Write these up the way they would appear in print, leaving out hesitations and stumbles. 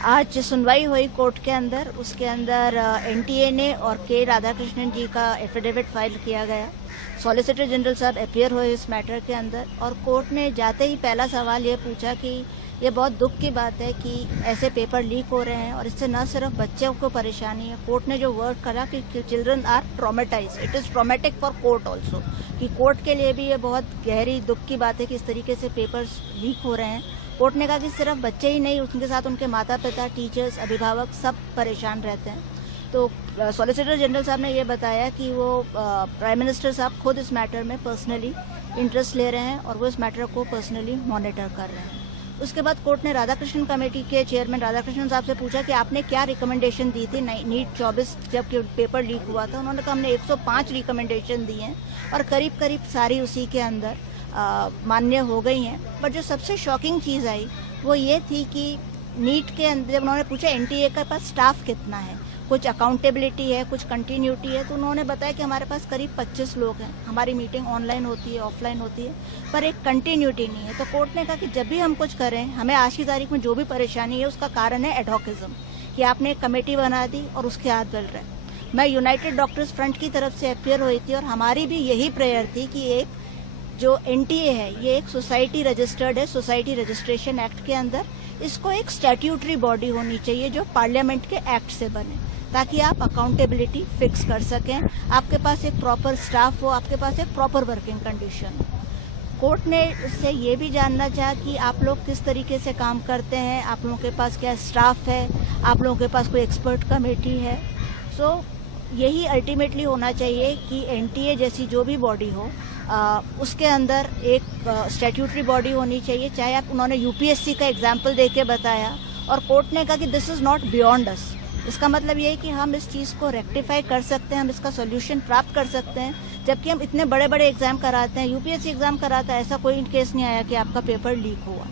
आज सुनवाई हुई कोर्ट के अंदर, उसके अंदर एनटीए ने और के राधाकृष्णन जी का एफिडेविट फाइल किया गया। सॉलिसिटर जनरल साहब अपीयर हुए इस मैटर के अंदर और कोर्ट ने जाते ही पहला सवाल ये पूछा कि ये बहुत दुख की बात है कि ऐसे पेपर लीक हो रहे हैं और इससे न सिर्फ बच्चों को परेशानी है। कोर्ट ने जो वर्ड करा कि children are traumatise, it is traumatic for court also, कि कोर्ट के लिए भी ये बहुत गहरी दुख की बात है कि इस तरीके से पेपर्स लीक हो रहे हैं। कोर्ट ने कहा कि सिर्फ बच्चे ही नहीं, उनके साथ उनके माता पिता, टीचर्स, अभिभावक सब परेशान रहते हैं। तो सॉलिसिटर जनरल साहब ने ये बताया कि वो प्राइम मिनिस्टर साहब खुद इस मैटर में पर्सनली इंटरेस्ट ले रहे हैं और वो इस मैटर को पर्सनली मॉनिटर कर रहे हैं। उसके बाद कोर्ट ने राधाकृष्णन कमेटी के चेयरमैन राधाकृष्णन साहब से पूछा कि आपने क्या रिकमेंडेशन दी थी नीट 24 जब पेपर लीक हुआ था। उन्होंने कहा हमने 105 रिकमेंडेशन दी हैं और करीब करीब सारी उसी के अंदर मान्य हो गई हैं। बट जो सबसे शॉकिंग चीज़ आई वो ये थी कि नीट के अंदर जब उन्होंने पूछा एनटीए के पास स्टाफ कितना है, कुछ अकाउंटेबिलिटी है, कुछ कंटिन्यूटी है, तो उन्होंने बताया कि हमारे पास करीब 25 लोग हैं। हमारी मीटिंग ऑनलाइन होती है, ऑफलाइन होती है, पर एक कंटिन्यूटी नहीं है। तो कोर्ट ने कहा कि जब भी हम कुछ करें, हमें आज की तारीख में जो भी परेशानी है उसका कारण है एडहॉकिज्म, कि आपने एक कमेटी बना दी और उसके हाथ गल रहे। मैं यूनाइटेड डॉक्टर्स फ्रंट की तरफ से अपीयर हुई थी और हमारी भी यही प्रेयर थी कि एक जो एनटीए है ये एक सोसाइटी रजिस्टर्ड है, सोसाइटी रजिस्ट्रेशन एक्ट के अंदर, इसको एक स्टैट्यूटरी बॉडी होनी चाहिए जो पार्लियामेंट के एक्ट से बने, ताकि आप अकाउंटेबिलिटी फिक्स कर सकें, आपके पास एक प्रॉपर स्टाफ हो, आपके पास एक प्रॉपर वर्किंग कंडीशन हो। कोर्ट ने उससे ये भी जानना चाहा कि आप लोग किस तरीके से काम करते हैं, आप लोगों के पास क्या स्टाफ है, आप लोगों के पास कोई एक्सपर्ट कमेटी है। सो यही अल्टीमेटली होना चाहिए कि एनटीए जैसी जो भी बॉडी हो उसके अंदर एक स्टैट्यूटरी बॉडी होनी चाहिए। चाहे आप, उन्होंने यूपीएससी का एग्जाम्पल दे के बताया और कोर्ट ने कहा कि दिस इज नॉट बियॉन्ड अस। इसका मतलब ये है कि हम इस चीज़ को रेक्टिफाई कर सकते हैं, हम इसका सोल्यूशन प्राप्त कर सकते हैं, जबकि हम इतने बड़े बड़े एग्जाम कराते हैं, यूपीएससी एग्जाम कराता है, ऐसा कोई केस नहीं आया कि आपका पेपर लीक हुआ।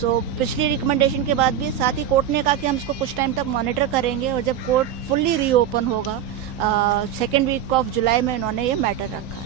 सो पिछली रिकमेंडेशन के बाद भी साथ ही कोर्ट ने कहा कि हम इसको कुछ टाइम तक मॉनिटर करेंगे और जब कोर्ट फुल्ली रीओपन होगा 2nd वीक ऑफ जुलाई में इन्होंने ये मैटर रखा।